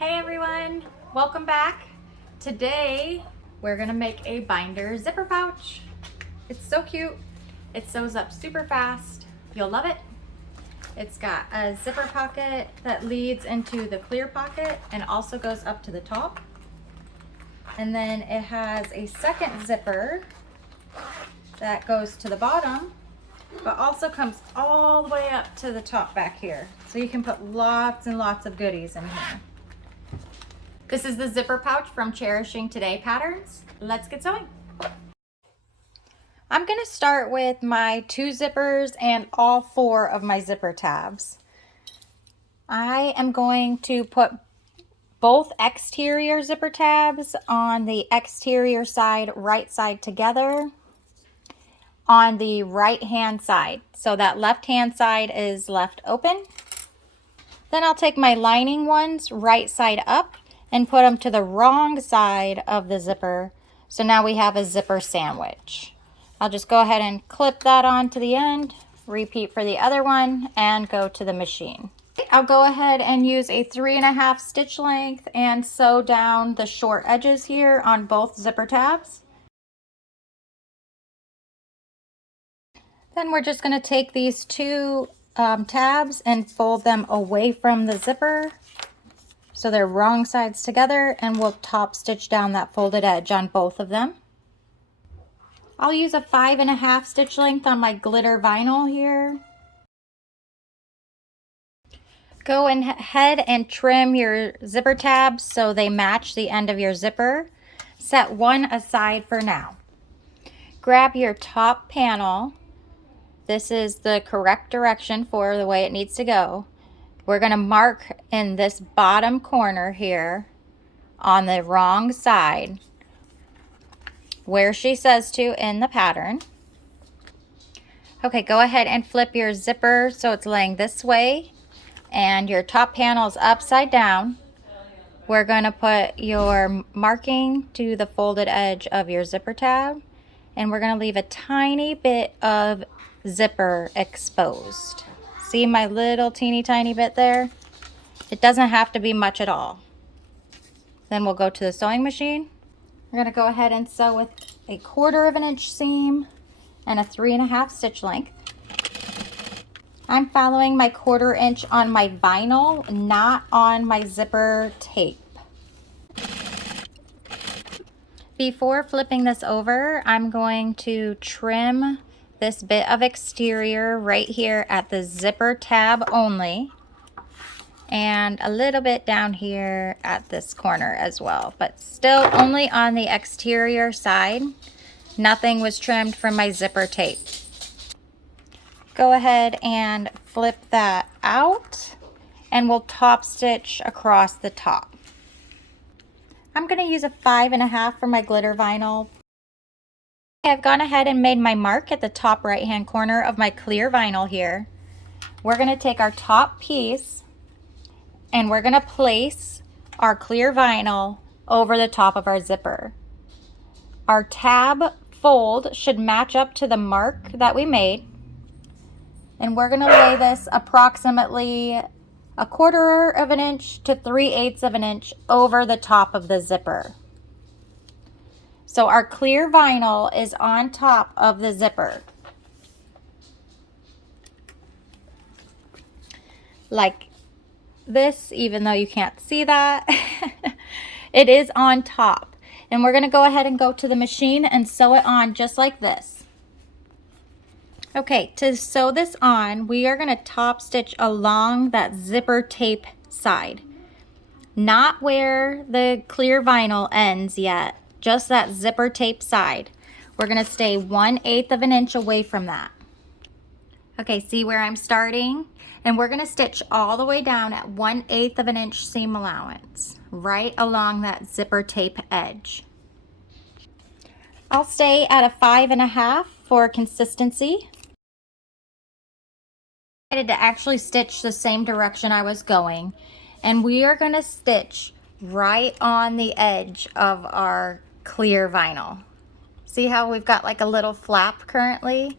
Hey everyone, welcome back. Today we're gonna make a binder zipper pouch. It's so cute. It sews up super fast. You'll love it. It's got a zipper pocket that leads into the clear pocket and also goes up to the top. And then it has a second zipper that goes to the bottom, but also comes all the way up to the top back here. So you can put lots and lots of goodies in here. This is the zipper pouch from Cherishing Today Patterns. Let's get sewing. I'm gonna start with my 2 zippers and all 4 of my zipper tabs. I am going to put both exterior zipper tabs on the exterior side, right side together on the right hand side. So that left hand side is left open. Then I'll take my lining ones right side up and put them to the wrong side of the zipper. So now we have a zipper sandwich. I'll just go ahead and clip that on to the end, repeat for the other one, and go to the machine. I'll go ahead and use a 3.5 stitch length and sew down the short edges here on both zipper tabs. Then we're just going to take these 2 tabs and fold them away from the zipper so they're wrong sides together, and we'll top stitch down that folded edge on both of them. I'll use a 5.5 stitch length on my glitter vinyl here. Go ahead and trim your zipper tabs so they match the end of your zipper. Set one aside for now. Grab your top panel. This is the correct direction for the way it needs to go. We're going to mark in this bottom corner here on the wrong side where she says to in the pattern. Okay, go ahead and flip your zipper so it's laying this way and your top panel is upside down. We're going to put your marking to the folded edge of your zipper tab, and we're going to leave a tiny bit of zipper exposed. See my little teeny tiny bit there? It doesn't have to be much at all. Then we'll go to the sewing machine. We're going to go ahead and sew with a 1/4 inch seam and a 3.5 stitch length. I'm following my 1/4 inch on my vinyl, not on my zipper tape. Before flipping this over, I'm going to trim this bit of exterior right here at the zipper tab only, and a little bit down here at this corner as well, but still only on the exterior side. Nothing was trimmed from my zipper tape. Go ahead and flip that out and we'll top stitch across the top. I'm going to use a 5.5 for my glitter vinyl. I've gone ahead and made my mark at the top right hand corner of my clear vinyl here. We're going to take our top piece and we're going to place our clear vinyl over the top of our zipper. Our tab fold should match up to the mark that we made, and we're going to lay this approximately 1/4 inch to 3/8 inch over the top of the zipper. So our clear vinyl is on top of the zipper. Like this, even though you can't see that. It is on top. And we're going to go ahead and go to the machine and sew it on just like this. Okay, to sew this on, we are going to top stitch along that zipper tape side. Not where the clear vinyl ends yet. Just that zipper tape side. We're going to stay 1/8 inch away from that. Okay, see where I'm starting? And we're going to stitch all the way down at 1/8 inch seam allowance, right along that zipper tape edge. I'll stay at a 5.5 for consistency. I decided to actually stitch the same direction I was going, and we are going to stitch right on the edge of our clear vinyl. See how we've got like a little flap currently?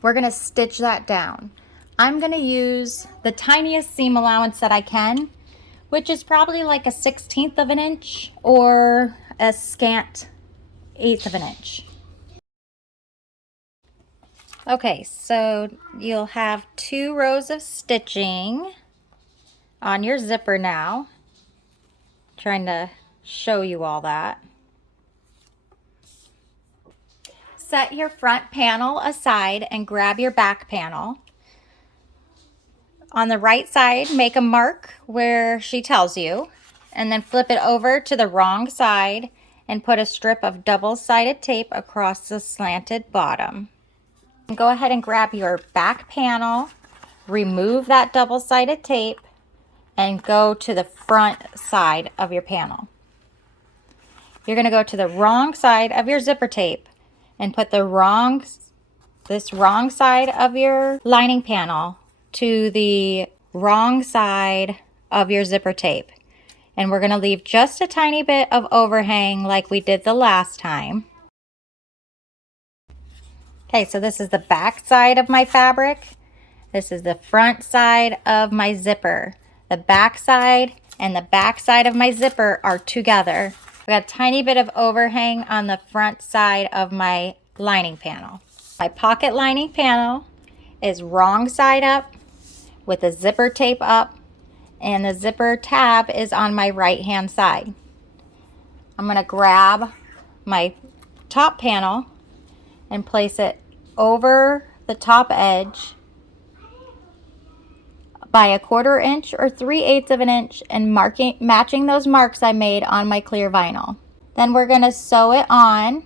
We're going to stitch that down. I'm going to use the tiniest seam allowance that I can, which is probably like a 1/16 of an inch or a scant 1/8 of an inch. Okay, so you'll have 2 rows of stitching on your zipper now. Trying to show you all that. Set your front panel aside and grab your back panel. On the right side, make a mark where she tells you, and then flip it over to the wrong side and put a strip of double-sided tape across the slanted bottom. Go ahead and grab your back panel, remove that double-sided tape, and go to the front side of your panel. You're going to go to the wrong side of your zipper tape and put this wrong side of your lining panel to the wrong side of your zipper tape. And we're going to leave just a tiny bit of overhang like we did the last time. Okay, so this is the back side of my fabric. This is the front side of my zipper. The back side and the back side of my zipper are together. We got a tiny bit of overhang on the front side of my lining panel. My pocket lining panel is wrong side up with the zipper tape up, and the zipper tab is on my right hand side. I'm going to grab my top panel and place it over the top edge by a 1/4 inch or 3/8 of an inch, and matching those marks I made on my clear vinyl. Then we're going to sew it on.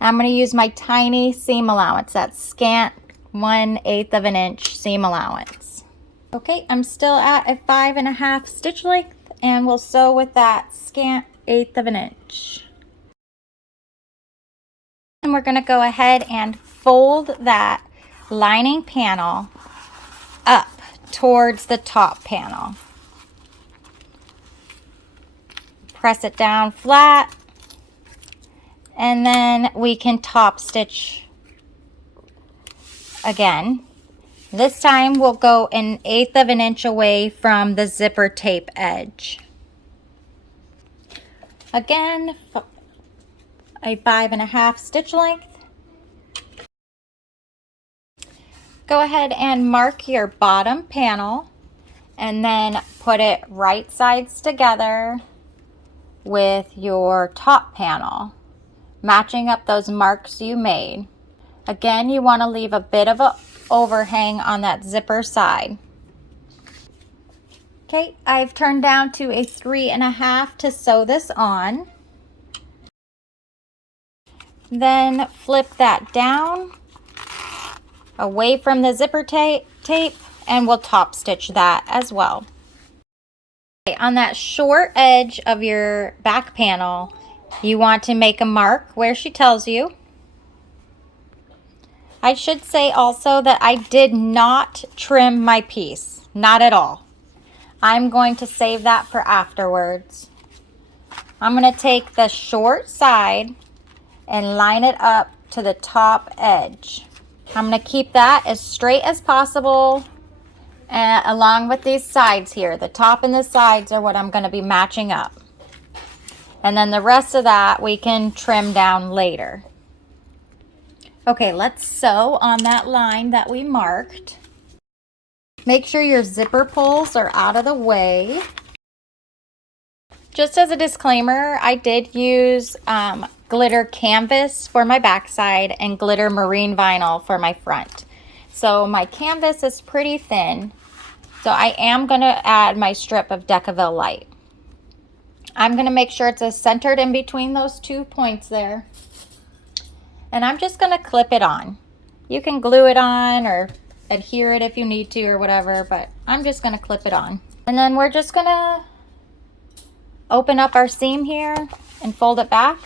I'm going to use my tiny seam allowance, that scant 1/8 of an inch seam allowance. Okay, I'm still at a 5.5 stitch length, and we'll sew with that scant 1/8 of an inch. And we're going to go ahead and fold that lining panel up towards the top panel. Press it down flat, and then we can top stitch again. This time we'll go 1/8 of an inch away from the zipper tape edge. Again, a 5.5 stitch length. Go ahead and mark your bottom panel and then put it right sides together with your top panel, matching up those marks you made. Again, you want to leave a bit of an overhang on that zipper side. Okay, I've turned down to a 3.5 to sew this on. Then flip that down away from the zipper tape, and we'll top stitch that as well. Okay, on that short edge of your back panel, you want to make a mark where she tells you. I should say also that I did not trim my piece, not at all. I'm going to save that for afterwards. I'm going to take the short side and line it up to the top edge. I'm going to keep that as straight as possible, along with these sides here. The top and the sides are what I'm going to be matching up. And then the rest of that we can trim down later. Okay, let's sew on that line that we marked. Make sure your zipper pulls are out of the way. Just as a disclaimer, I did use glitter canvas for my backside and glitter marine vinyl for my front. So my canvas is pretty thin, so I am going to add my strip of Decaville Light. I'm going to make sure it's centered in between those 2 points there. And I'm just going to clip it on. You can glue it on or adhere it if you need to or whatever, but I'm just going to clip it on. And then we're just going to open up our seam here and fold it back,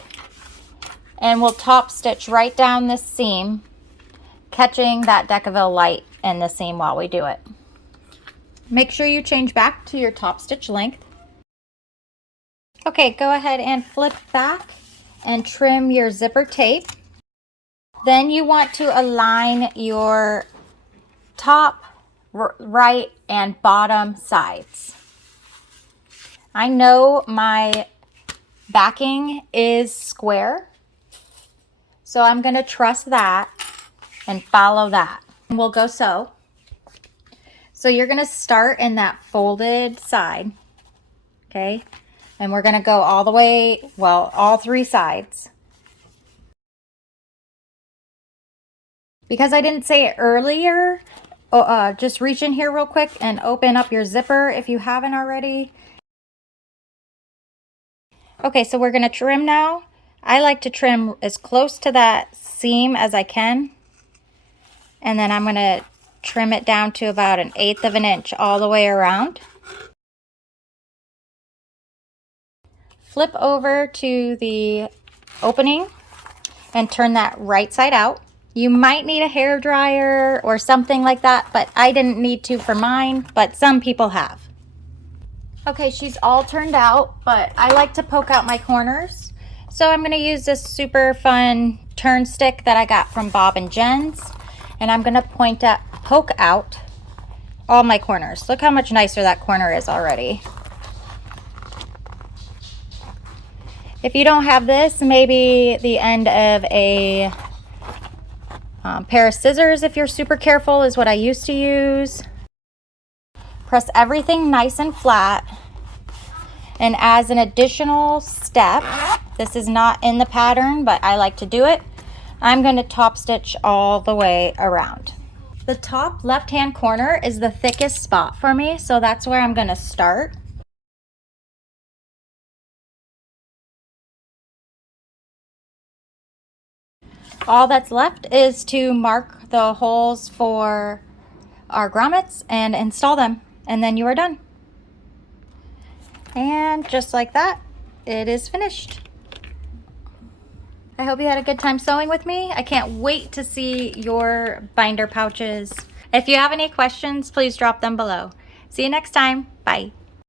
and we'll top stitch right down this seam, catching that Decaville Light in the seam while we do it. Make sure you change back to your top stitch length. Okay, go ahead and flip back and trim your zipper tape. Then you want to align your top right and bottom sides. I know my backing is square, so I'm going to trust that and follow that. We'll go sew. So you're going to start in that folded side, okay? And we're going to go all the way, well, all three sides. Because I didn't say it earlier, just reach in here real quick and open up your zipper if you haven't already. Okay, so we're going to trim now. I like to trim as close to that seam as I can. And then I'm going to trim it down to about 1/8 of an inch all the way around. Flip over to the opening and turn that right side out. You might need a hair dryer or something like that, but I didn't need to for mine, but some people have. Okay, she's all turned out, but I like to poke out my corners. So I'm gonna use this super fun turn stick that I got from Bob and Jen's, and I'm gonna poke out all my corners. Look how much nicer that corner is already. If you don't have this, maybe the end of a pair of scissors, if you're super careful, is what I used to use. Press everything nice and flat. And as an additional step, this is not in the pattern, but I like to do it, I'm going to top stitch all the way around. The top left-hand corner is the thickest spot for me, so that's where I'm going to start. All that's left is to mark the holes for our grommets and install them, and then you are done. And just like that, it is finished. I hope you had a good time sewing with me. I can't wait to see your binder pouches. If you have any questions, please drop them below. See you next time. Bye.